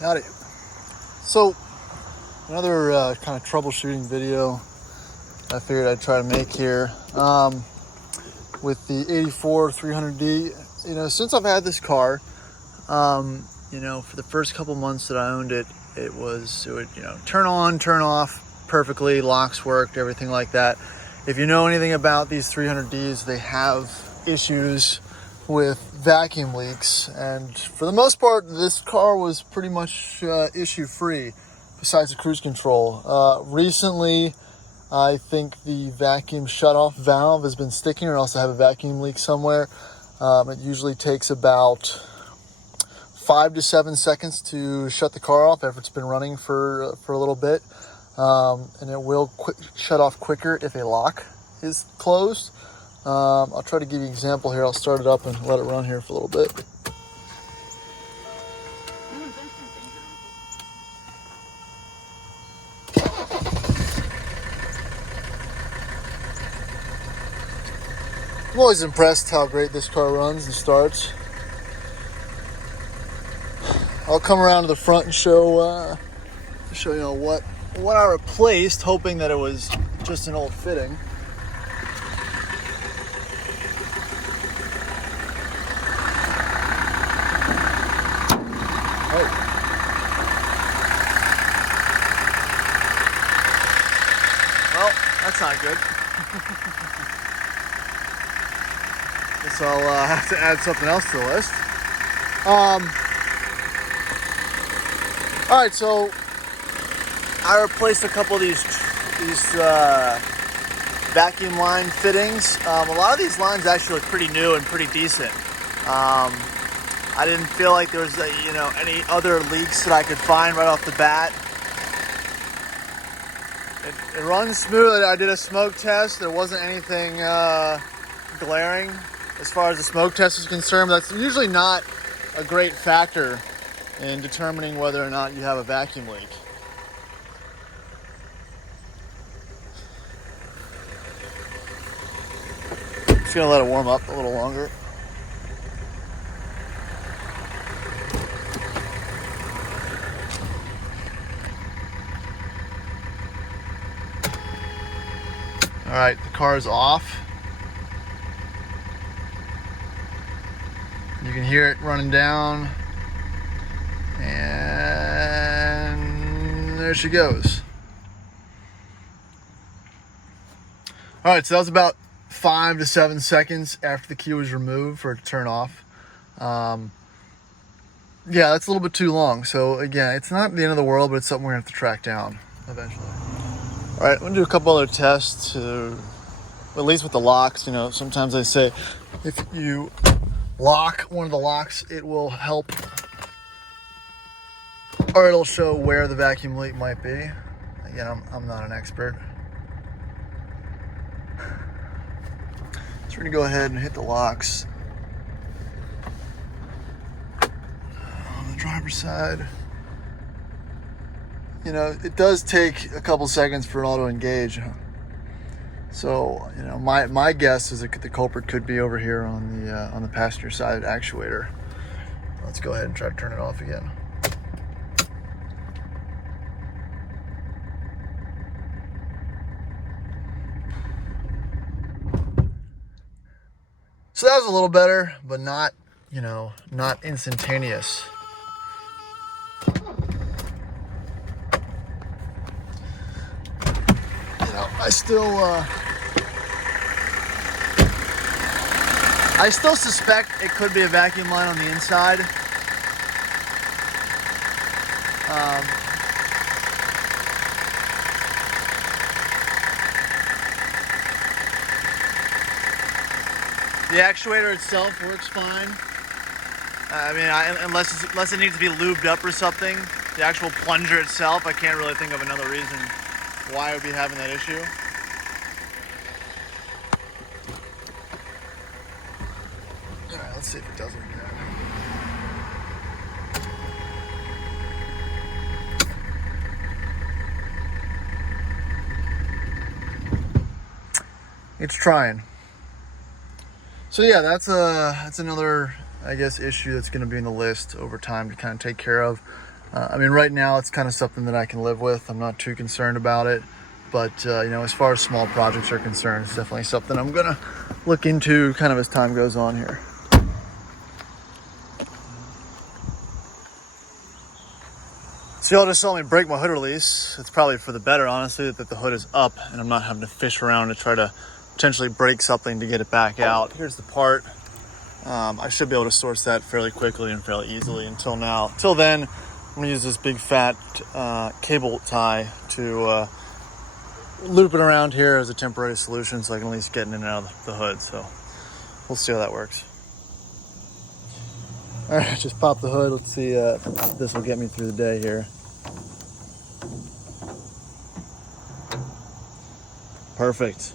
Howdy. So, another kind of troubleshooting video I figured I'd try to make here with the 84 300D. Since I've had this car, for the first couple months that I owned it, it would, turn on, turn off perfectly, locks worked, everything like that. If you know anything about these 300Ds, they have issues with vacuum leaks, and for the most part this car was pretty much issue free besides the cruise control. Recently I think the vacuum shutoff valve has been sticking, or else I have a vacuum leak somewhere. It usually takes about 5 to 7 seconds to shut the car off after it's been running for a little bit, and it will shut off quicker if a lock is closed. I'll try to give you an example here. I'll start it up and let it run here for a little bit. I'm always impressed how great this car runs and starts. I'll come around to the front and show you what I replaced, hoping that it was just an old fitting. Well, that's not good. Guess I'll have to add something else to the list. All right, so I replaced a couple of these vacuum line fittings. A lot of these lines actually look pretty new and pretty decent. I didn't feel like there was any other leaks that I could find right off the bat. It runs smooth. I did a smoke test. There wasn't anything glaring as far as the smoke test is concerned. That's usually not a great factor in determining whether or not you have a vacuum leak. Just gonna let it warm up a little longer. All right, the car is off. You can hear it running down, and there she goes. All right, so that was about 5 to 7 seconds after the key was removed for it to turn off. Yeah, that's a little bit too long. So again, it's not the end of the world, but it's something we're gonna have to track down eventually. All right, I'm gonna do a couple other tests at least with the locks. Sometimes they say if you lock one of the locks, it will help, or it'll show where the vacuum leak might be. Again, I'm not an expert. So we're gonna go ahead and hit the locks on the driver's side. It does take a couple seconds for it all to engage. So, my guess is that the culprit could be over here on the passenger side actuator. Let's go ahead and try to turn it off again. So that was a little better, but not instantaneous. I still suspect it could be a vacuum line on the inside. The actuator itself works fine. Unless it needs to be lubed up or something. The actual plunger itself, I can't really think of another reason why I would be having that issue. All right, let's see if it does it again. It's trying. So yeah, that's another, I guess, issue that's going to be in the list over time to kind of take care of. I mean, right now it's kind of something that I can live with. I'm not too concerned about it. But, you know, as far as small projects are concerned, it's definitely something I'm gonna look into kind of as time goes on here. So y'all just saw me break my hood release. It's probably for the better, honestly, that the hood is up and I'm not having to fish around to try to potentially break something to get it back out. Here's the part. I should be able to source that fairly quickly and fairly easily until now. Till then, I'm gonna use this big fat cable tie to loop it around here as a temporary solution so I can at least get in and out of the hood. So we'll see how that works. All right, just pop the hood. Let's see if this will get me through the day here. Perfect.